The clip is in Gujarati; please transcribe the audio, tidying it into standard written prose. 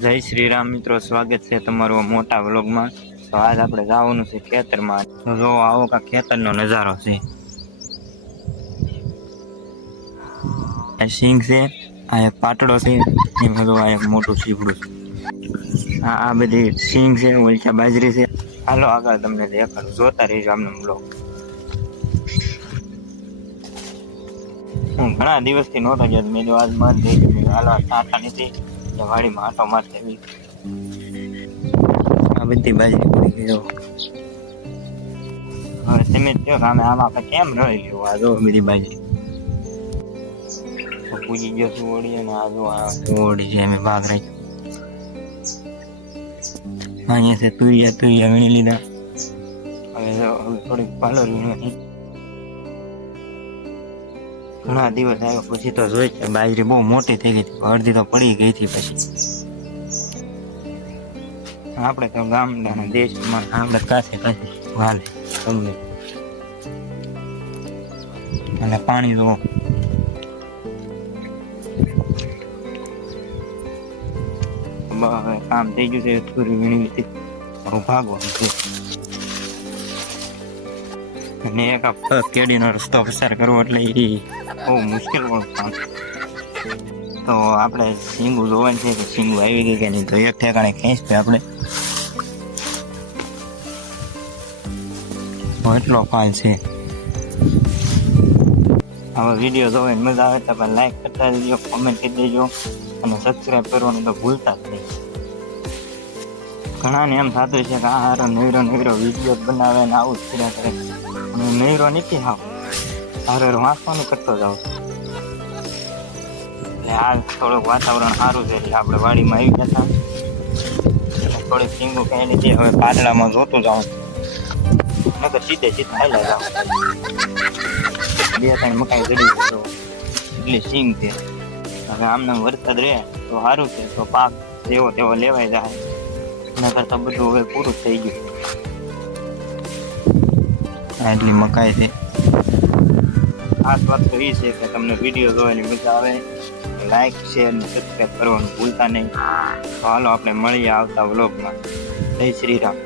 જય શ્રી રામ મિત્રો, સ્વાગત છે તમારું મોટા વ્લોગમાં। તો આજ આપણે જવાનું છે ખેતરમાં। તો જો આવો કા ખેતરનો નજારો છે। આ સિંગ છે, આ એક પાટડો છે, એમાં આ એક મોટું સીપડું છે। આ બધી સિંગ છે, ઓલચા બાજરી છે। હાલો આગળ તમને દેખાડું, જોતા રહીજો આમનો વ્લોગ। હું ઘણા દિવસથી નહોતો ગયો, મેં આજ મન થઈ ગયું હાલો ટાટા નથી વાડીમાં આટો મારતા આવી। આ બધી બાજરી પડી ગઈ જો। હવે તમે કહો કે આમાં આપણે કેમ રહી લેવું? આ જો બધી બાજરી પૂજી ગયો છું ઓળી, અને આ જો આ ઓળી છે એમ ભાગ રાખી। અહીંયા છે તુરિયા વીણી લીધા। હવે થોડીક પાલોરી વીણવાની। ઘણા દિવસ આવ્યો પછી તો જોઈ કે બાજરી બહુ મોટી થઈ ગઈ હતી, અડધી તો પડી ગઈ હતી। પછી આપણે તો ગામડાના દેશમાં આપણે કાસે હાલે તમને। અને પાણી તો હવે કામ થઈ ગયું છે, તુરી વીણી લીધી, ભાગવાનું છે। અને એક કેડીનો રસ્તો પસાર કરવો એટલે એ બહુ મુશ્કેલ કામ। તો આપણે સિંગુ જોવાનું છે કે સિંગુ આવી ગઈ કે નહીં, તો એક ઠેકાણે ખેંચતે આપણે એટલો ફાલ છે। આવો વિડીયો જોઈને મજા આવે તો પણ લાઈક કરતા દેજો, કોમેન્ટ કરી દેજો, અને સબસ્ક્રાઈબ કરવાનું તો ભૂલતા જ નહીં। ઘણાને એમ થતું છે કે આ હારો નવીરો વિડીયો બનાવે ને આવું જ કર્યા કરે, અને નવીરો નથી હાવ હારો વાંચવાનું કરતો જાઉં છું। એટલે હાલ થોડુંક વાતાવરણ સારું છે એટલે આપણે વાડીમાં આવી ગયા હતા, થોડીક સિંગો કઈ લીધી। હવે પાતળામાં જોતું જાઉં, નકર સીધે હાલ્યા જાવ। બે ત્રણ મકાઈ જડી તો એટલી સિંગ છે। હવે આમને વરસાદ રહે તો સારું છે, તો પાક જેવો તેવો લેવાય જાય, નકર તો બધું હવે પૂરું થઈ ગયું। આટલી મકાઈ છે। ખાસ વાત તો એ છે કે તમને વિડીયો જોવાની મજા આવે, લાઈક શેર અને સબસ્ક્રાઈબ કરવાનું ભૂલતા નહીં। તો હાલો આપણે મળીએ આવતા વ્લોગમાં। જય શ્રી રામ।